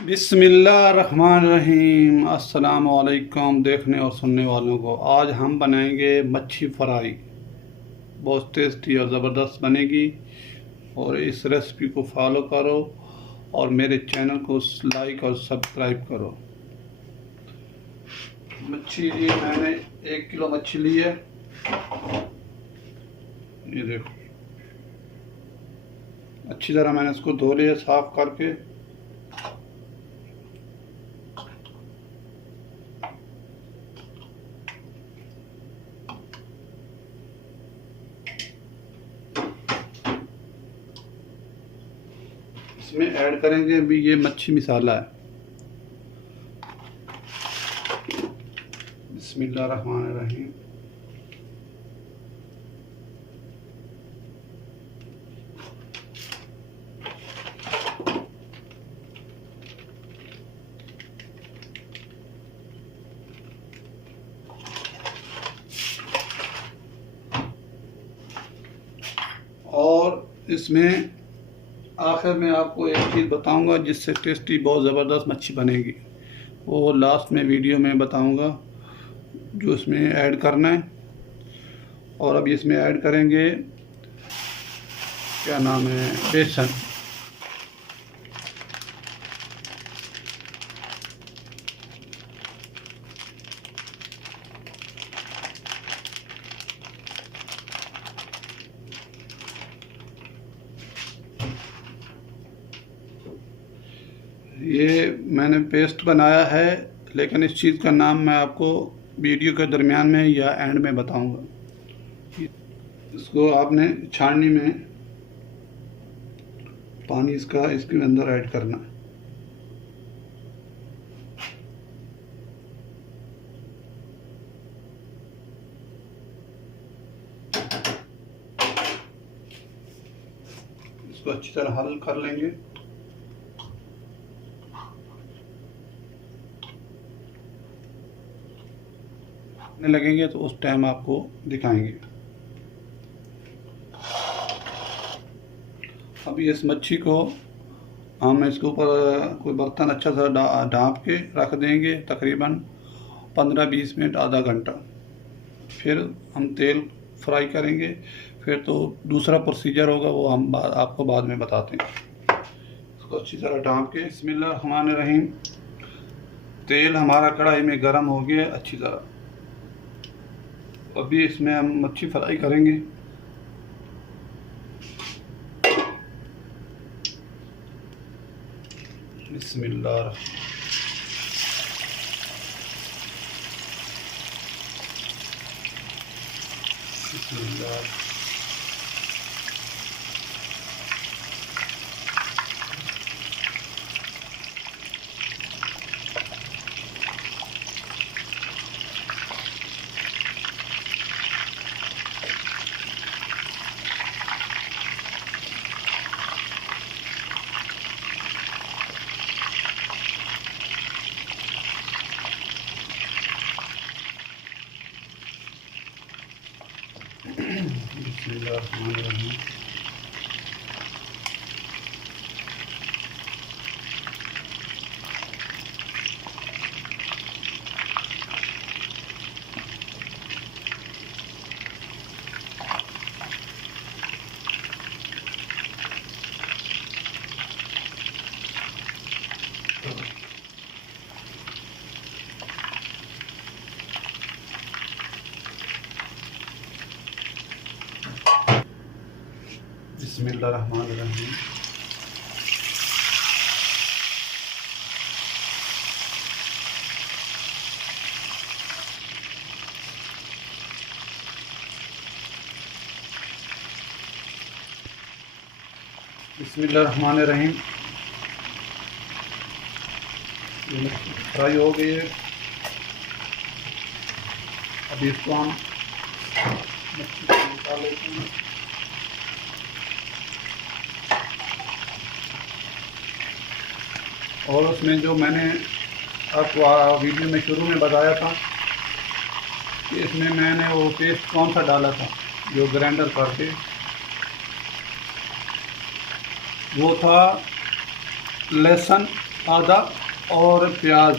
बिस्मिल्लाहिर्रहमानिर्रहीम। अस्सलाम वालेकुम देखने और सुनने वालों को। आज हम बनाएंगे मच्छी फ्राई। बहुत टेस्टी और ज़बरदस्त बनेगी और इस रेसिपी को फॉलो करो और मेरे चैनल को लाइक और सब्सक्राइब करो। मच्छी ली मैंने 1 किलो मच्छी ली है। ये देखो, अच्छी तरह मैंने इसको धो लिया साफ करके। इसमें ऐड करेंगे अभी ये मच्छी मसाला है। बिस्मिल्लाहिर्रहमानिर्रहीम। और इसमें आखिर में आपको एक चीज़ बताऊंगा जिससे टेस्टी बहुत ज़बरदस्त मच्छी बनेगी, वो लास्ट में वीडियो में बताऊंगा जो इसमें ऐड करना है। और अब इसमें ऐड करेंगे, क्या नाम है, बेसन। ये मैंने पेस्ट बनाया है, लेकिन इस चीज़ का नाम मैं आपको वीडियो के दरमियान में या एंड में बताऊंगा। इसको आपने छाननी में पानी इसका इसके अंदर ऐड करना है। इसको अच्छी तरह हल कर लेंगे। लगेंगे तो उस टाइम आपको दिखाएंगे। अभी इस मच्छी को हम इसके ऊपर कोई बर्तन अच्छा सा ढाँप के रख देंगे, तकरीबन 15-20 मिनट, आधा घंटा। फिर हम तेल फ्राई करेंगे। फिर तो दूसरा प्रोसीजर होगा, वो हम आपको बाद में बताते हैं। इसको अच्छी तरह ढाँप के। बिस्मिल्लाहिर्रहमानिर्रहीम। तेल हमारा कढ़ाई में गर्म हो गया अच्छी तरह। अभी इसमें हम मच्छी फ्राई करेंगे। बिस्मिल्लाह। बिस्मिल्लाह। बिस्मिल्लाहिर्रहमानिर्रहीम। बिस्मिल्लाहिर्रहमानिर्रहीम। बिस्मिल्लाहिर्रहमानिर्रहीम। फ्राई हो गई है। अभी इसको हम मच्छी को निकाल लेते हैं। और उसमें जो मैंने आपको वीडियो में शुरू में बताया था कि इसमें मैंने वो पेस्ट कौन सा डाला था, जो ग्राइंडर करके, वो था लहसुन आधा, और प्याज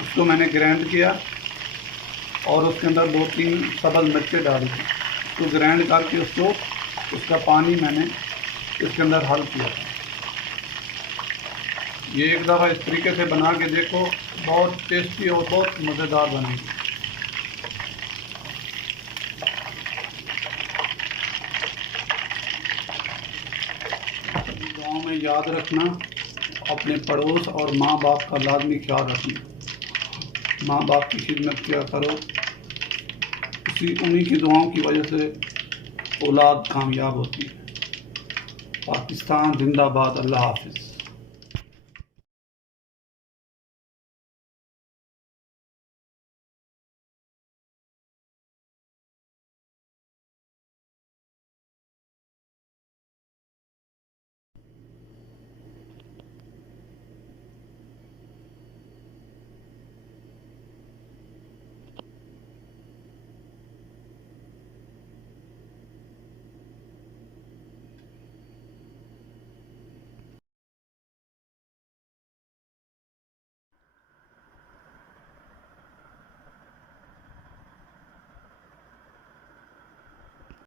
उसको मैंने ग्राइंड किया और उसके अंदर 2-3 सब्ज़ मिर्चें डाली थी, उसको ग्राइंड करके उसका पानी मैंने इसके अंदर हल किया था। ये एक दफ़ा इस तरीके से बना के देखो, बहुत टेस्टी और बहुत मज़ेदार बनेगी। गाँव में याद रखना, अपने पड़ोस और माँ बाप का लाजमी ख्याल रखना। माँ बाप की खिदमत किया करो, उन्हीं की दुआओं की वजह से औलाद कामयाब होती है। पाकिस्तान जिंदाबाद। अल्लाह हाफिज़।